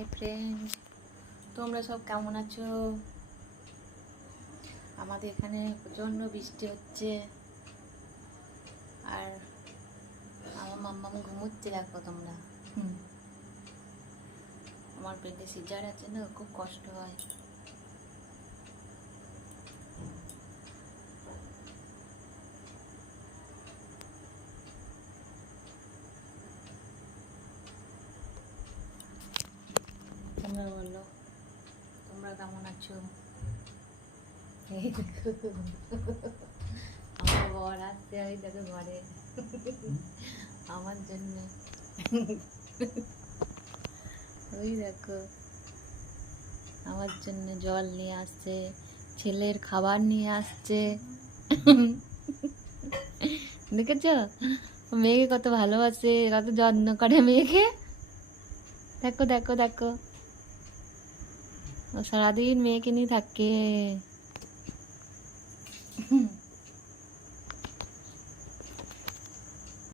Hi friend, তোমরা সব কেমন আছো? আমাদের এখানে প্রচণ্ড বৃষ্টি হচ্ছে আর আমার মাম্মাম ঘুমোচ্ছে। দেখো তোমরা, আমার পেটে সিজার আছে না, খুব কষ্ট হয়। তোমরা বলো, তোমরা কেমন আছো? আমার বর আসছে, ওই দেখো ঘরে আমার জন্য। ওই দেখো আমার জন্য জল নিয়ে আসছে, ছেলের খাবার নিয়ে আসছে। দেখেছ মেয়েকে কত ভালোবাসে, কত যত্ন করে মেয়েকে। দেখো দেখো দেখো, ও সারাদিন মেয়েকে নিয়ে থাকে।